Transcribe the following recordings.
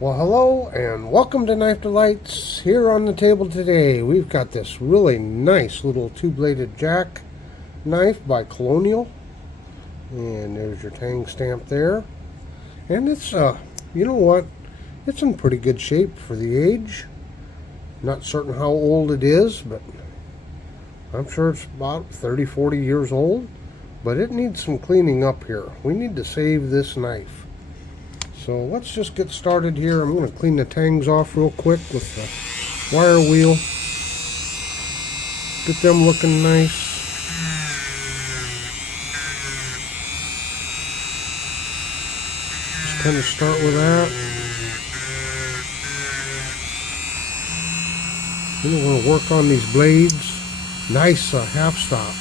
Well, hello and welcome to Knife Delights. Here on the table today, we've got this really nice little two-bladed jack knife by Colonial. And there's your tang stamp there. And it's, you know what? It's in pretty good shape for the age. Not certain how old it is, but I'm sure it's about 30, 40 years old. But it needs some cleaning up here. We need to save this knife. So let's just get started here. I'm going to clean the tangs off real quick with the wire wheel. Get them looking nice. Just kind of start with that. Then we're going to work on these blades. Nice half stops.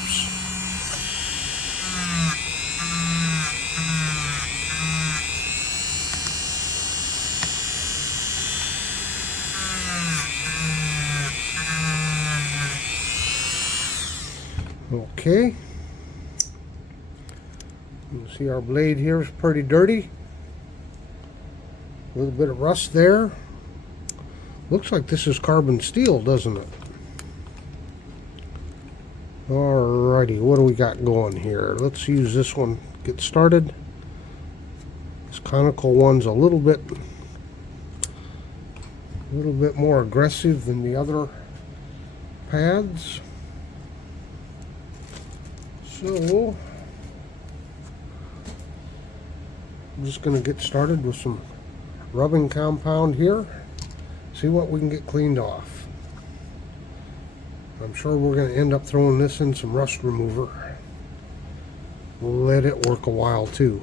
Okay. You can see our blade here is pretty dirty. A little bit of rust there. Looks like this is carbon steel, doesn't it? Alrighty, what do we got going here? Let's use this one to get started. This conical one's a little bit more aggressive than the other pads. So I'm just going to get started with some rubbing compound here. See what we can get cleaned off. I'm sure we're going to end up throwing this in some rust remover. We'll let it work a while too.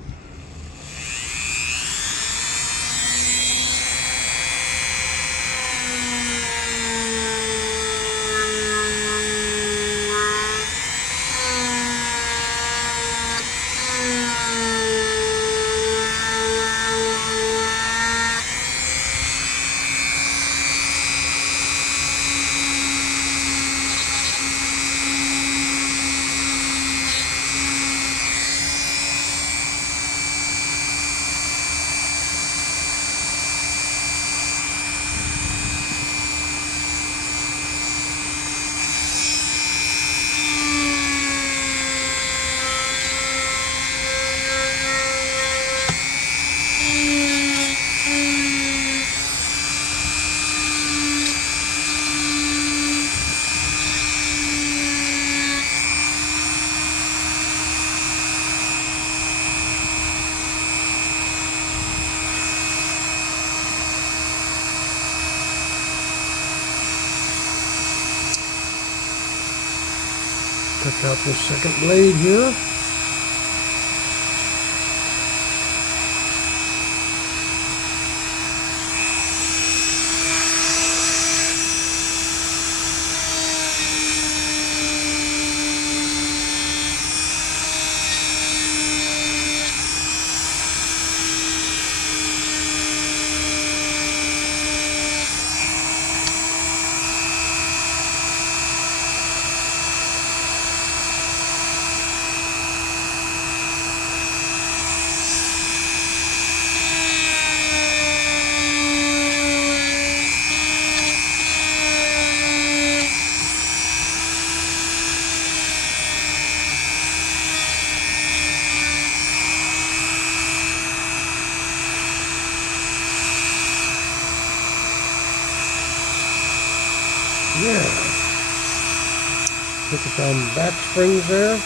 Check out this second blade here. Yeah. Look at them back springs there.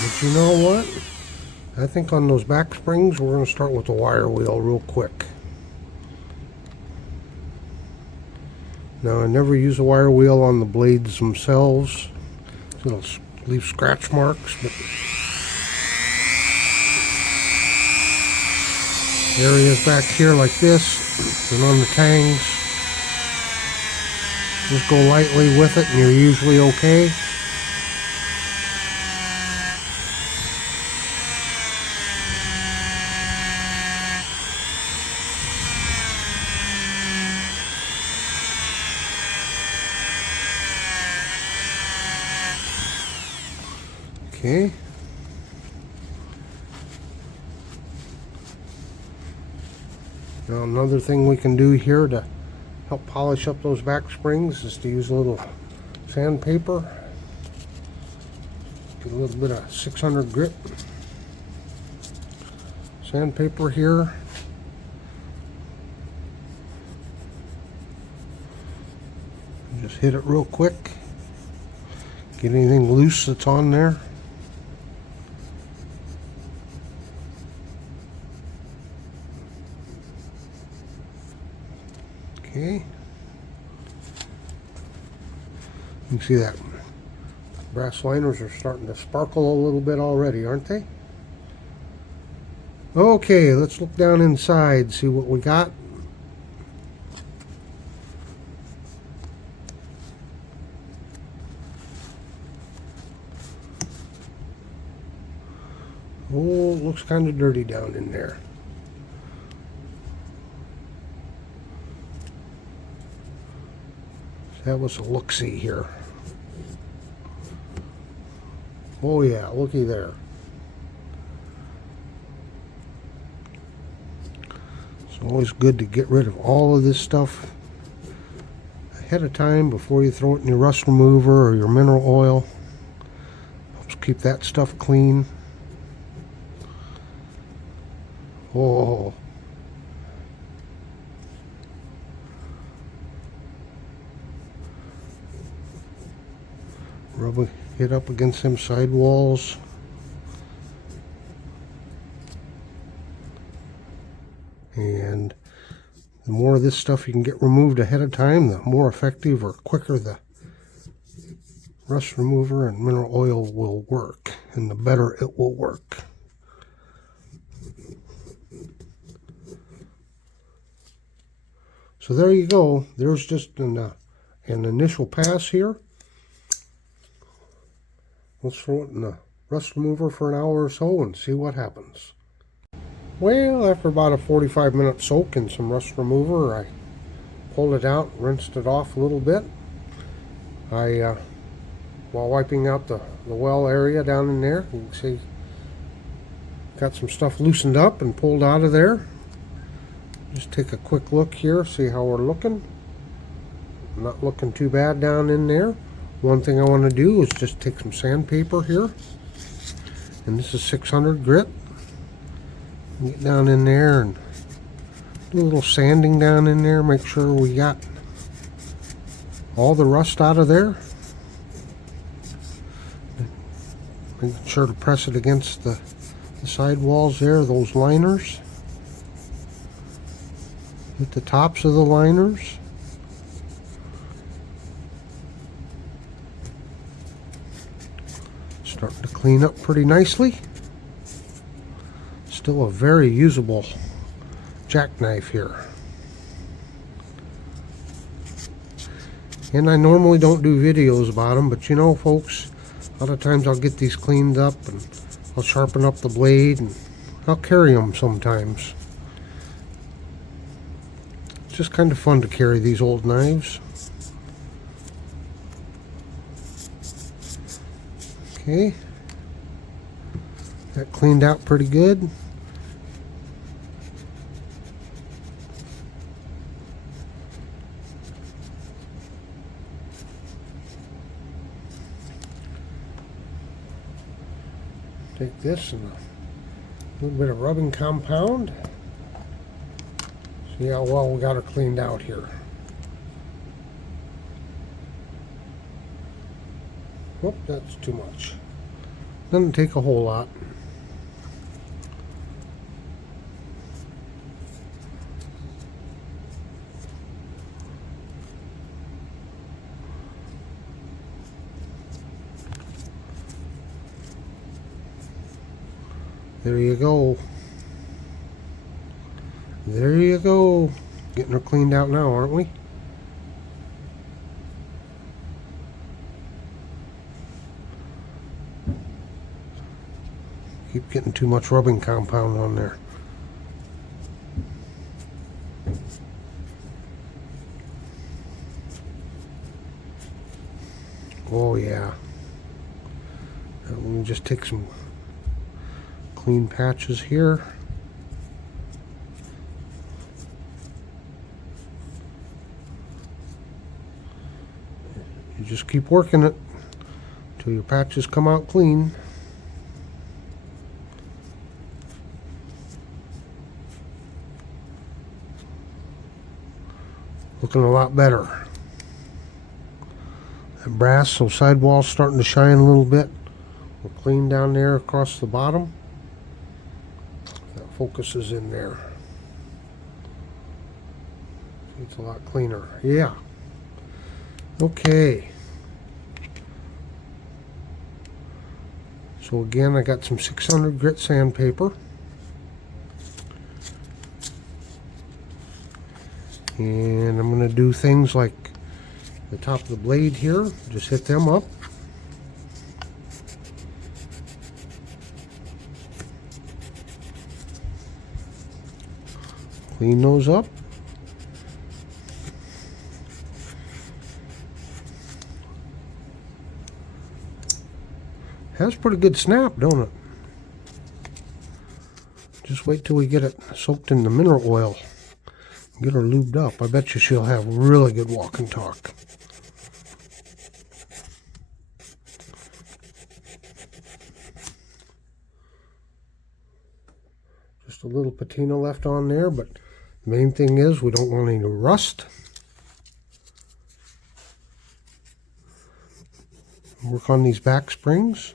But you know what? I think on those back springs, we're going to start with the wire wheel real quick. Now, I never use a wire wheel on the blades themselves. It'll leave scratch marks, but areas back here like this, and on the tangs, just go lightly with it and you're usually okay. Okay. Now another thing we can do here to help polish up those back springs is to use a little sandpaper. Get a little bit of 600 grit sandpaper here. Just hit it real quick. Get anything loose that's on there. Okay. You can see that brass liners are starting to sparkle a little bit already, aren't they? Okay, let's look down inside, see what we got. Oh, it looks kind of dirty down in there. That was a look-see here. Oh yeah, looky there. It's always good to get rid of all of this stuff ahead of time before you throw it in your rust remover or your mineral oil. Helps keep that stuff clean. Oh. Rub it up against them side walls. And the more of this stuff you can get removed ahead of time, the more effective or quicker the rust remover and mineral oil will work, and the better it will work. So there you go. There's just an initial pass here. Let's throw it in the rust remover for an hour or so and see what happens. Well, after about a 45-minute soak in some rust remover, I pulled it out, rinsed it off a little bit. While wiping out the well area down in there, you can see got some stuff loosened up and pulled out of there. Just take a quick look here, see how we're looking. Not looking too bad down in there. One thing I want to do is just take some sandpaper here, and this is 600 grit. Get down in there and do a little sanding down in there, make sure we got all the rust out of there. Make sure to press it against the side walls there, those liners. Hit the tops of the liners. Starting to clean up pretty nicely. Still a very usable jackknife here. And I normally don't do videos about them, but you know, folks, a lot of times I'll get these cleaned up and I'll sharpen up the blade and I'll carry them sometimes. It's just kind of fun to carry these old knives. Okay, that cleaned out pretty good. Take this and a little bit of rubbing compound. See how well we got her cleaned out here. Whoop, that's too much. Doesn't take a whole lot. There you go. There you go. Getting her cleaned out now, aren't we? Keep getting too much rubbing compound on there. Oh yeah. Now let me just take some clean patches here. You just keep working it until your patches come out clean. Looking a lot better. That brass, so sidewall's starting to shine a little bit. We're clean down there across the bottom. That focuses in there. It's a lot cleaner. Yeah. Okay. So again, I got some 600 grit sandpaper. And I'm going to do things like the top of the blade here. Just hit them up. Clean those up. Has pretty good snap, don't it? Just wait till we get it soaked in the mineral oil. Get her lubed up. I bet you she'll have really good walk and talk. Just a little patina left on there, but the main thing is we don't want any rust. Work on these back springs.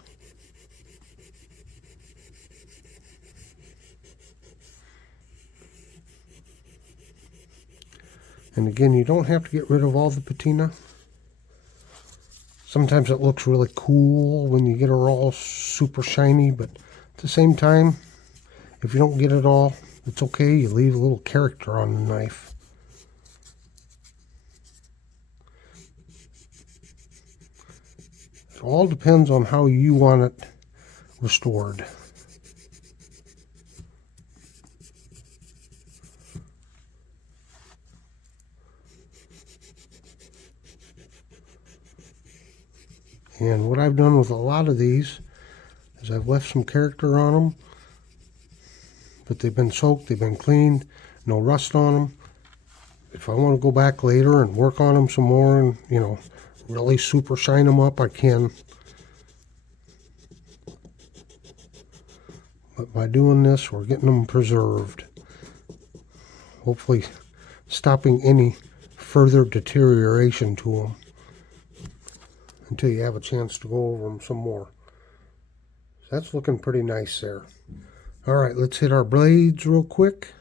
And again, you don't have to get rid of all the patina. Sometimes it looks really cool when you get her all super shiny, but at the same time, if you don't get it all, it's okay. You leave a little character on the knife. It all depends on how you want it restored. And what I've done with a lot of these is I've left some character on them, but they've been soaked, they've been cleaned, no rust on them. If I want to go back later and work on them some more and, you know, really super shine them up, I can. But by doing this, we're getting them preserved. Hopefully stopping any further deterioration to them until you have a chance to go over them some more. So that's looking pretty nice there. All right, let's hit our blades real quick.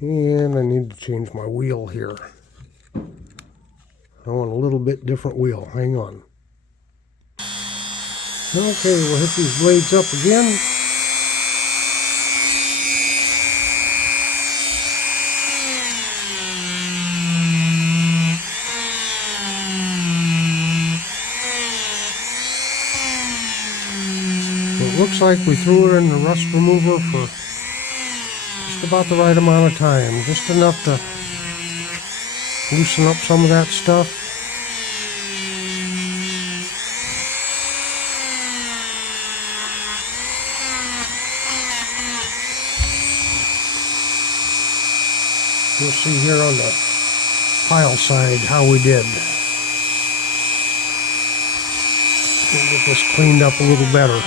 And I need to change my wheel here. I want a little bit different wheel. Hang on. Okay, we'll hit these blades up again. It looks like we threw her in the rust remover for just about the right amount of time. Just enough to loosen up some of that stuff. You'll see here on the pile side how we did. We'll get this cleaned up a little better.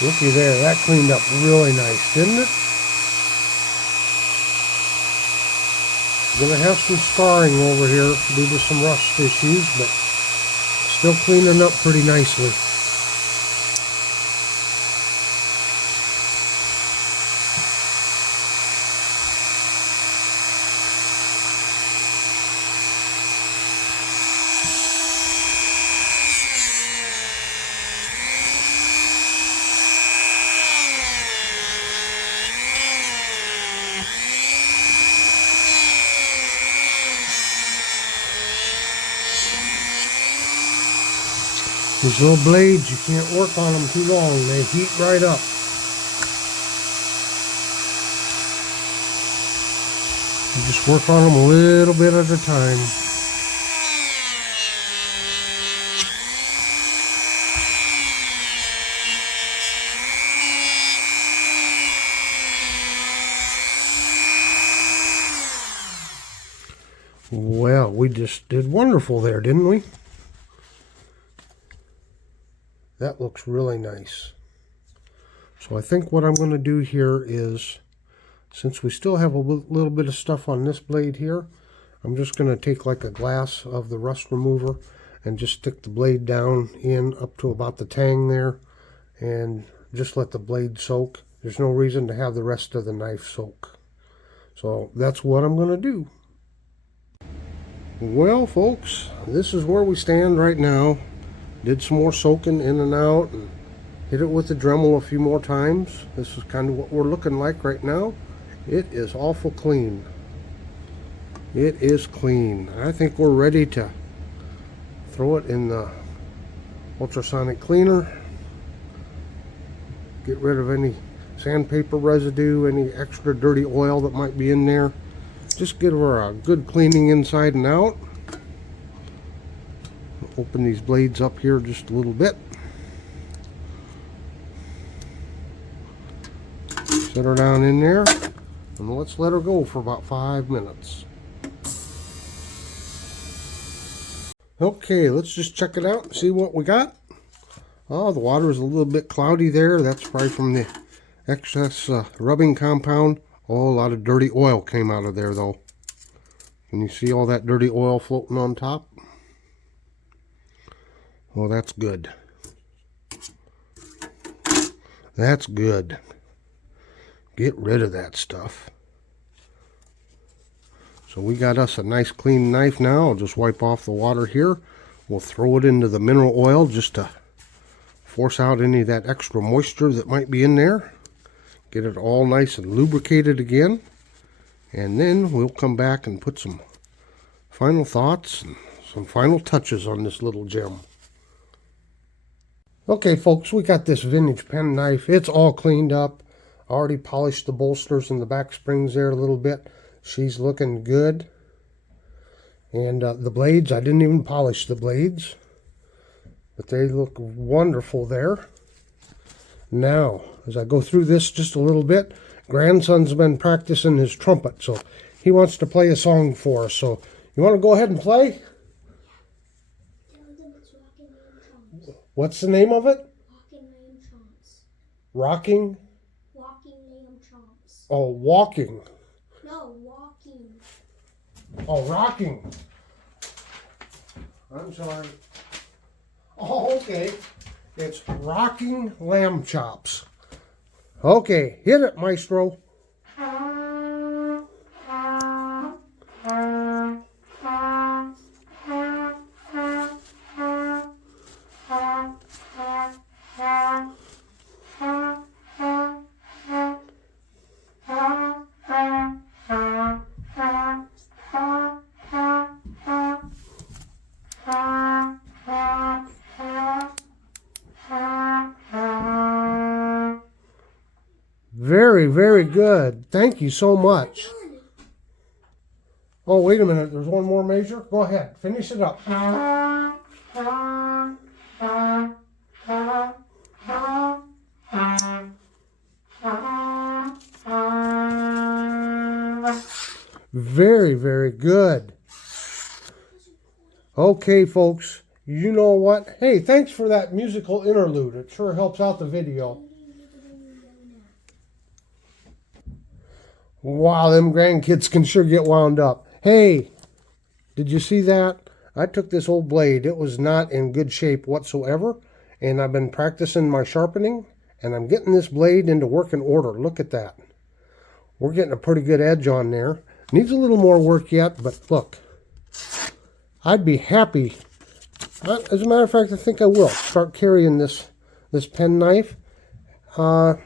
Looky there, that cleaned up really nice, didn't it? Gonna have some scarring over here due to some rust issues, but still cleaning up pretty nicely. These little blades, you can't work on them too long. They heat right up. You just work on them a little bit at a time. Well, we just did wonderful there, didn't we? That looks really nice. So I think what I'm going to do here is, since we still have a little bit of stuff on this blade here, I'm just going to take like a glass of the rust remover and just stick the blade down in up to about the tang there and just let the blade soak. There's no reason to have the rest of the knife soak. So that's what I'm going to do. Well, folks, this is where we stand right now. Did some more soaking in and out and hit it with the Dremel a few more times. This is kind of what we're looking like right now. It is awful clean. It is clean. I think we're ready to throw it in the ultrasonic cleaner. Get rid of any sandpaper residue, any extra dirty oil that might be in there. Just give her a good cleaning inside and out. Open these blades up here just a little bit. Set her down in there and let's let her go for about 5 minutes. Okay, let's just check it out and see what we got. Oh, the water is a little bit cloudy there. That's probably from the excess rubbing compound. Oh, a lot of dirty oil came out of there though. Can you see all that dirty oil floating on top? Well, that's good. That's good. Get rid of that stuff. So we got us a nice clean knife now. I'll just wipe off the water here. We'll throw it into the mineral oil just to force out any of that extra moisture that might be in there. Get it all nice and lubricated again. And then we'll come back and put some final thoughts and some final touches on this little gem. Okay, folks, we got this vintage pen knife. It's all cleaned up. I already polished the bolsters and the back springs there a little bit. She's looking good. And the blades, I didn't even polish the blades, but they look wonderful there. Now, as I go through this just a little bit, grandson's been practicing his trumpet, so he wants to play a song for us. So you want to go ahead and play? What's the name of it? Rocking? Walking Lamb Chomps. Oh, walking. No, walking. Oh, rocking. I'm sorry. Oh, okay. It's Rocking Lamb Chops. Okay, hit it, maestro. Very, very good. Thank you so much. Oh, wait a minute. There's one more measure. Go ahead. Finish it up. Very, very good. Okay, folks. You know what? Hey, thanks for that musical interlude. It sure helps out the video. Wow, them grandkids can sure get wound up. Hey, did you see that? I took this old blade. It was not in good shape whatsoever. And I've been practicing my sharpening. And I'm getting this blade into working order. Look at that. We're getting a pretty good edge on there. Needs a little more work yet, but look. I'd be happy. As a matter of fact, I think I will start carrying this pen knife. You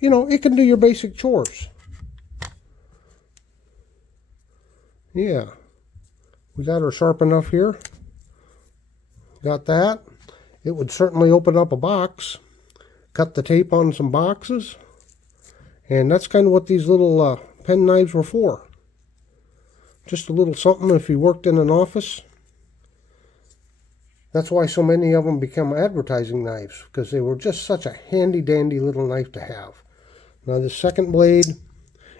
know, it can do your basic chores. Yeah, we got her sharp enough here. Got that. it would certainly open up a box, cut the tape on some boxes, and that's kind of what these little pen knives were for. Just a little something if you worked in an office. That's why so many of them become advertising knives, because they were just such a handy dandy little knife to have. Now the second blade,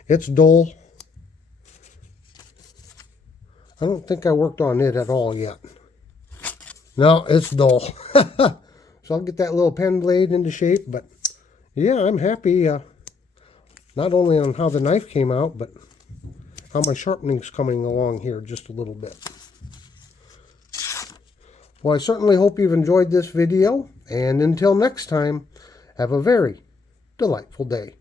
it's dull. I don't think I worked on it at all yet. No, it's dull. So I'll get that little pen blade into shape, but yeah, I'm happy not only on how the knife came out, but how my sharpening's coming along here just a little bit. Well, I certainly hope you've enjoyed this video, and until next time, have a very delightful day.